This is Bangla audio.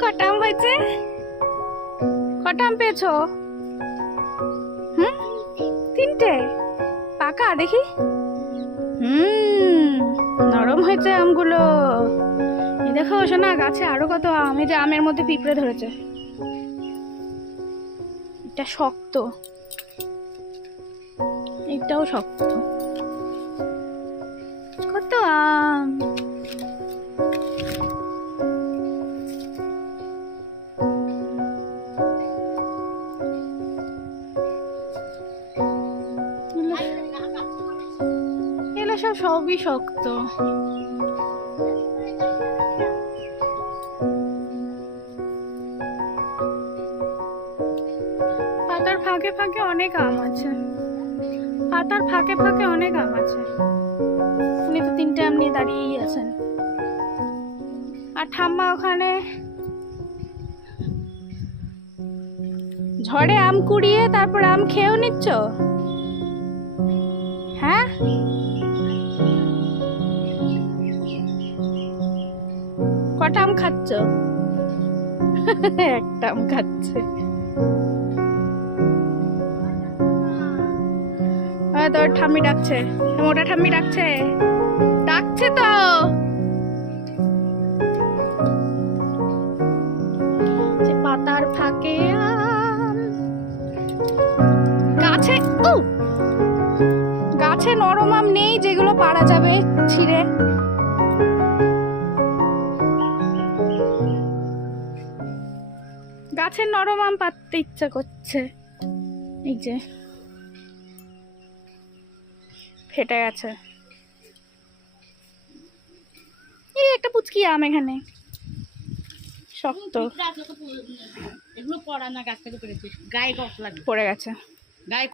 কটা আম হয়েছে? কটা আম পেয়েছো? তিনটে। পাকা দেখি। নরম হয়েছে আমগুলো। এই দেখো শোনা, গাছে আরো কত আম। এই যে আমের মধ্যে পিঁপড়ে ধরেছে। এটা শক্ত, এটাও শক্ত। কত আম! এগুলো সবই শক্ত। পাতার ফাঁকে ফাঁকে অনেক আম আছে। পাতার ফাঁকে ফাঁকে অনেক আম আছে। উনি তো তিনটে আম নিয়ে দাঁড়িয়েই আছেন। আর ঠাম্মা ওখানে ঝড়ে আম কুড়িয়ে তারপর আম খেয়েও নিচ্ছ? হ্যাঁ, কটা আম খাচ্ছ? একটা আম খাচ্ছে। তোর ঠাম্মি ডাকছে, মোটা ঠাম্মি ডাকছে, ডাকছে তো। পাতার ফাঁকে আম। গাছে গাছে নরম আম নেই যেগুলো পাড়া যাবে ছিঁড়ে। গাছের নরম আম পাততে ইচ্ছা করছে। এই যে ফেটে গেছে। এই একটা পুচকি আম এখানে, শক্ত। এগুলো পড়া না, গাছ থেকে পড়েছে, গায়ে গছ লাগে, পড়ে গেছে। গায়ে